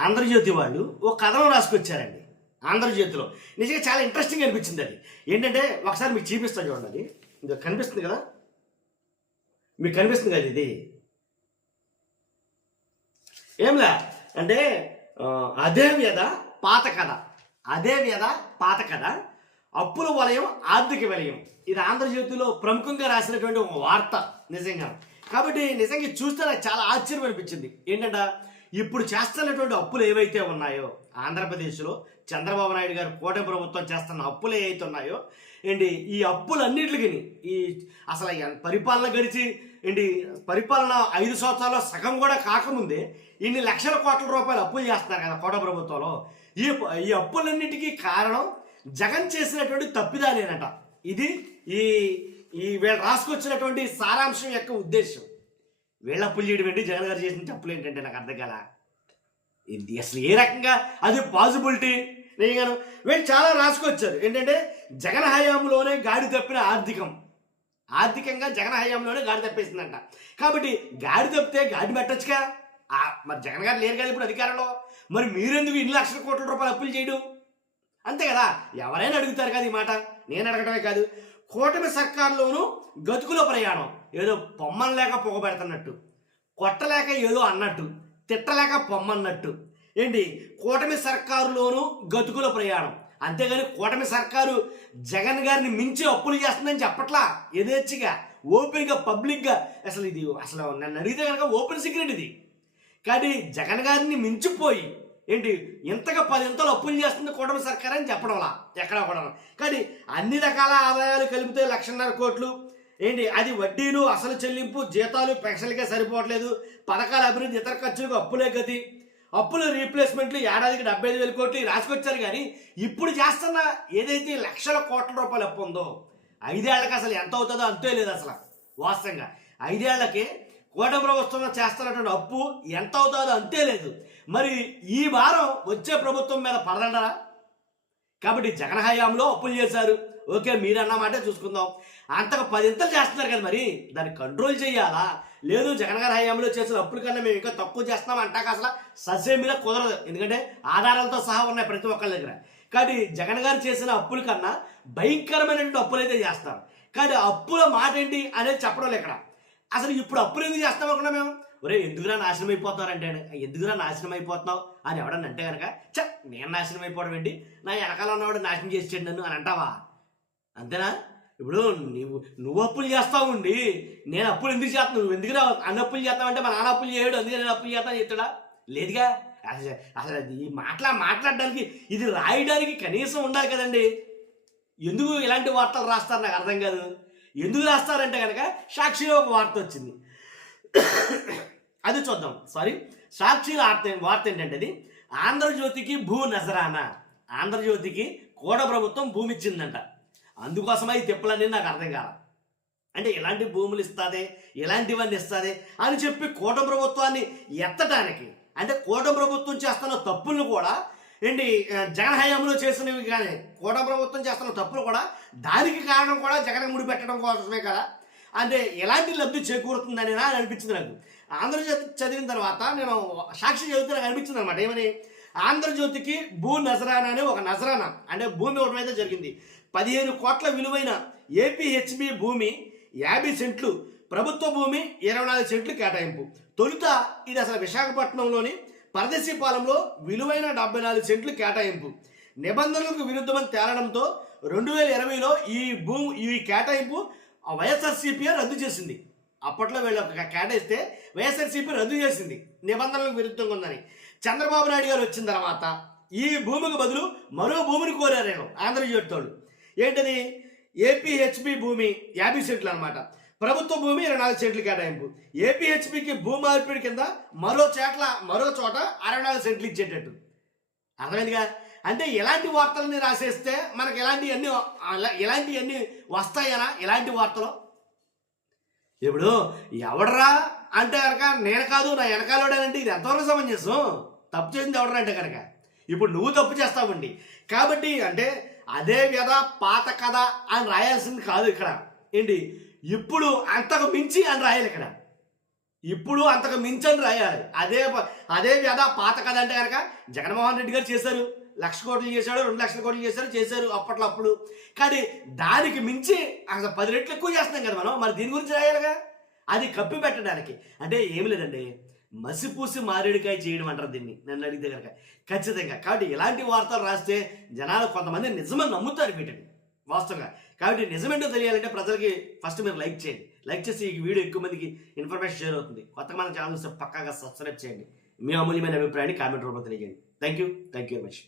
ఆంధ్రజ్యోతి వాళ్ళు ఒక కథనం రాసుకొచ్చారండి. ఆంధ్రజ్యోతిలో నిజంగా చాలా ఇంట్రెస్టింగ్ అనిపించింది. అది ఏంటంటే ఒకసారి మీకు చూపిస్తాను చూడండి. అది ఇది కనిపిస్తుంది కదా, మీకు కనిపిస్తుంది కదా ఇది ఏంలా అంటే అదే వ్యధ పాత కథ, అదే వ్యధ పాత కథ, అప్పుల వలయం ఆర్థిక విలయం. ఇది ఆంధ్రజ్యోతిలో ప్రముఖంగా రాసినటువంటి ఒక వార్త నిజంగా. కాబట్టి నిజంగా చూస్తే నాకు చాలా ఆశ్చర్యం అనిపించింది. ఏంటంటే ఇప్పుడు చేస్తున్నటువంటి అప్పులు ఏవైతే ఉన్నాయో ఆంధ్రప్రదేశ్లో చంద్రబాబు నాయుడు గారు కూటమి ప్రభుత్వం చేస్తున్న అప్పులు ఏవైతే ఉన్నాయో ఏంటి, ఈ అప్పులన్నిటికి ఈ అసలు పరిపాలన గడిచి ఏంటి పరిపాలన 5 సంవత్సరాల్లో సగం కూడా కాకముందే ఇన్ని లక్షల కోట్ల రూపాయలు అప్పులు చేస్తున్నారు కదా కూటమి ప్రభుత్వంలో. ఈ అప్పులన్నిటికీ కారణం జగన్ చేసినటువంటి తప్పిదాలేనట. ఇది ఈ ఈ వీళ్ళు రాసుకొచ్చినటువంటి సారాంశం యొక్క ఉద్దేశం. వీళ్ళ అప్పులు చేయడం ఏంటి, జగన్ గారు చేసిన తప్పులు ఏంటంటే నాకు అర్థం కాల. ఇది అసలు ఏ రకంగా అది పాసిబిలిటీ? నేను వీళ్ళు చాలా రాసుకొచ్చారు. ఏంటంటే జగన్ హయాంలోనే గాడి తప్పిన ఆర్థికంగా జగన్ హయాంలోనే గాడి తప్పేసిందంట. కాబట్టి గాడి తప్పితే గాడి పెట్టచ్చుగా. మరి జగన్ గారు లేరు కదా ఇప్పుడు అధికారంలో, మరి మీరెందుకు ఇన్ని లక్షల కోట్ల రూపాయలు అప్పులు చేయడం? అంతే కదా, ఎవరైనా అడుగుతారు కదా ఈ మాట. నేను అడగటమే కాదు, కూటమి సర్కారులోనూ గతుకులో ప్రయాణం. ఏదో పొమ్మన్ లేక పొగబెడుతున్నట్టు, కొట్టలేక ఏదో అన్నట్టు, తిట్టలేక పొమ్మన్నట్టు. ఏంటి కూటమి సర్కారులోనూ గతుకుల ప్రయాణం. అంతేగాని కూటమి సర్కారు జగన్ గారిని మించి అప్పులు చేస్తుందని చెప్పట్లా. యథేచ్ఛగా ఓపెన్గా పబ్లిక్గా అసలు ఇది అసలు నన్ను అడిగితే కనుక ఓపెన్ సీక్రెట్ ఇది. కానీ జగన్ గారిని మించిపోయి ఏంటి ఇంతగా 10 ఇంతలు అప్పులు చేస్తుంది కూటమి సర్కార్ అని చెప్పడంలా ఎక్కడ కూడా. కానీ అన్ని రకాల ఆదాయాలు కలిపితే 1,50,000 కోట్లు. ఏంటి అది వడ్డీలు, అసలు చెల్లింపు, జీతాలు, పెన్షన్లకే సరిపోవట్లేదు. పథకాల అభివృద్ధి, ఇతర ఖర్చులకు అప్పులే గతి. అప్పులు రీప్లేస్మెంట్లు ఏడాదికి 75,000 కోట్లు రాసుకొచ్చారు. కానీ ఇప్పుడు చేస్తున్న ఏదైతే లక్షల కోట్ల రూపాయలు అప్పు ఉందో 5 ఏళ్లకి అసలు ఎంత అవుతుందో అంతే లేదు. అసలు వాస్తవంగా 5 ఏళ్లకి కూటమి ప్రభుత్వం చేస్తున్నటువంటి అప్పు ఎంత అవుతుందో అంతే లేదు. మరి ఈ వారం వచ్చే ప్రభుత్వం మీద పడదంటారా? కాబట్టి జగన్ హయాంలో అప్పులు చేశారు, ఓకే మీరన్నమాట చూసుకుందాం. అంతకు 10 ఇంతలు చేస్తున్నారు కదా, మరి దాన్ని కంట్రోల్ చేయాలా? లేదు జగన్ గారి హయాంలో చేసిన అప్పుల కన్నా మేము ఇంకా తక్కువ చేస్తున్నాం అంటాక అసలు ససేమిగా కుదరదు. ఎందుకంటే ఆధారాలతో సహా ఉన్నాయి ప్రతి ఒక్కరి దగ్గర. కానీ జగన్ గారు చేసిన అప్పుల కన్నా భయంకరమైనటువంటి అప్పులు అయితే చేస్తారు. కానీ అప్పుల మాట ఏంటి అనేది చెప్పడం ఇక్కడ. అసలు ఇప్పుడు అప్పులు ఎందుకు చేస్తాం అనుకున్నా మేము? ఒరే ఎందుకురా నాశనం అయిపోతున్నారంటే, ఎందుకురా నాశనం అయిపోతున్నావు అని ఎవడన్నా అంటే కనుక నేను నాశనం అయిపోవడం ఏంటి, నా వెనకాల ఉన్నవాడు నాశనం చేసేయండి నన్ను అని అంటావా? అంతేనా? ఇప్పుడు నువ్వు అప్పులు చేస్తావు ఉండి నేను అప్పులు ఎందుకు చేస్తాను, నువ్వు ఎందుకురా అన్ని అప్పులు చేస్తావంటే మా నాన్న అప్పులు చేయడు అందుకే నేను అప్పులు చేస్తాను చెప్తాడా? లేదుగా. అసలు ఈ మాట్లాడడానికి ఇది రాయడానికి కనీసం ఉండాలి కదండి. ఎందుకు ఇలాంటి వార్తలు రాస్తారు నాకు అర్థం కాదు. ఎందుకు రాస్తారంటే కనుక సాక్షిలో ఒక వార్త వచ్చింది, అది చూద్దాం. సాక్షిలో వార్త ఏంటంటే అది ఆంధ్రజ్యోతికి భూ నజరానా. ఆంధ్రజ్యోతికి కూటమి ప్రభుత్వం భూమి ఇచ్చిందంట. అందుకోసమా ఈ తిప్పలన్నీ నాకు అర్థం కాల. అంటే ఎలాంటి భూములు ఇస్తుంది, ఎలాంటివన్నీ ఇస్తుంది అని చెప్పి కూటమి ప్రభుత్వాన్ని ఎత్తడానికి, అంటే కూటమి ప్రభుత్వం చేస్తున్న తప్పులను కూడా ఏంటి జగన్ హయాంలో చేసినవి కానీ కూటమి ప్రభుత్వం చేస్తున్న తప్పులు కూడా దానికి కారణం కూడా జగన్ ముడి పెట్టడం కోసమే కదా. అంటే ఎలాంటి లబ్ధి చేకూరుతుందని నాకు అనిపించింది. నాకు ఆంధ్రజ్యోతి చదివిన తర్వాత నేను సాక్షి చదివితే నాకు అనిపించింది అనమాట. ఏమని, ఆంధ్రజ్యోతికి భూ నజరానా అని ఒక నజరానా అంటే భూమి ఇవ్వడం అయితే జరిగింది. 15 కోట్ల విలువైన ఏపీహెచ్బి భూమి 50 సెంట్లు, ప్రభుత్వ భూమి 24 సెంట్లు కేటాయింపు. తొలుత ఇది అసలు విశాఖపట్నంలోని పరదేశీపాలెంలో విలువైన 74 సెంట్లు కేటాయింపు నిబంధనలకు విరుద్ధమని తేలడంతో 2020లో ఈ కేటాయింపు వైఎస్ఆర్సీపీ రద్దు చేసింది. అప్పట్లో వీళ్ళు కేటాయిస్తే వైఎస్ఆర్సీపీ రద్దు చేసింది, నిబంధనలకు విరుద్ధంగా ఉందని. చంద్రబాబు నాయుడు గారు వచ్చిన తర్వాత ఈ భూమికి బదులు మరో భూమిని కోరారు నేను ఆంధ్రజ్యోతి వాళ్ళు. ఏంటది, ఏపీహెచ్బి భూమి 50 సెంట్లు అనమాట, ప్రభుత్వ భూమి 24 సెంట్లు కేటాయింపు. ఏపీహెచ్బికి భూ మార్పిడి కింద మరో చోట 64 సెంట్లు ఇచ్చేటట్టు. అర్థమైందిగా. అంటే ఎలాంటి వార్తలని రాసేస్తే మనకు ఇలాంటివన్నీ వస్తాయనా ఇలాంటి వార్తలు? ఇప్పుడు ఎవడరా అంటే కనుక నేను కాదు నా వెనకాలోడానంటే ఇది ఎంతవరకు సమంజసం? తప్పు చేసింది ఎవడరా అంటే కనుక ఇప్పుడు నువ్వు తప్పు చేస్తావండి. కాబట్టి అంటే అదే వ్యధ పాత కథ అని రాయాల్సింది కాదు ఇక్కడ. ఏంటి ఇప్పుడు అంతకు మించి అని రాయాలి ఇక్కడ. ఇప్పుడు అంతకు మించని రాయాలి. అదే వ్యధ పాత కథ అంటే కనుక జగన్మోహన్ రెడ్డి గారు చేశారు. 1,00,000 కోట్లు చేశాడు, 2,00,000 కోట్లు చేశారు అప్పట్లో అప్పుడు. కానీ దానికి మించి అసలు 10 రెట్లు ఎక్కువ చేస్తున్నాం కదా మనం. మరి దీని గురించి రాయాలిగా. అది కప్పి పెట్టడానికి అంటే ఏమి లేదండి, మసిపూసి మారేడుకాయ చేయడం అంటారు దీన్ని నన్ను అడిగితే కనుక. ఖచ్చితంగా. కాబట్టి ఇలాంటి వార్తలు రాస్తే జనాలు కొంతమంది నిజమని నమ్ముతారు వీటిని వాస్తవంగా. కాబట్టి నిజమేంటో తెలియాలంటే ప్రజలకి ఫస్ట్ మీరు లైక్ చేయండి. లైక్ చేసి ఈ వీడియో ఎక్కువ మందికి ఇన్ఫర్మేషన్ షేర్ అవుతుంది. కొత్తగా మన ఛానల్ పక్కాగా సబ్స్క్రైబ్ చేయండి. మీ అమూల్యమైన అభిప్రాయాన్ని కామెంట్ రూపంలో తెలియజేయండి. Thank you very much.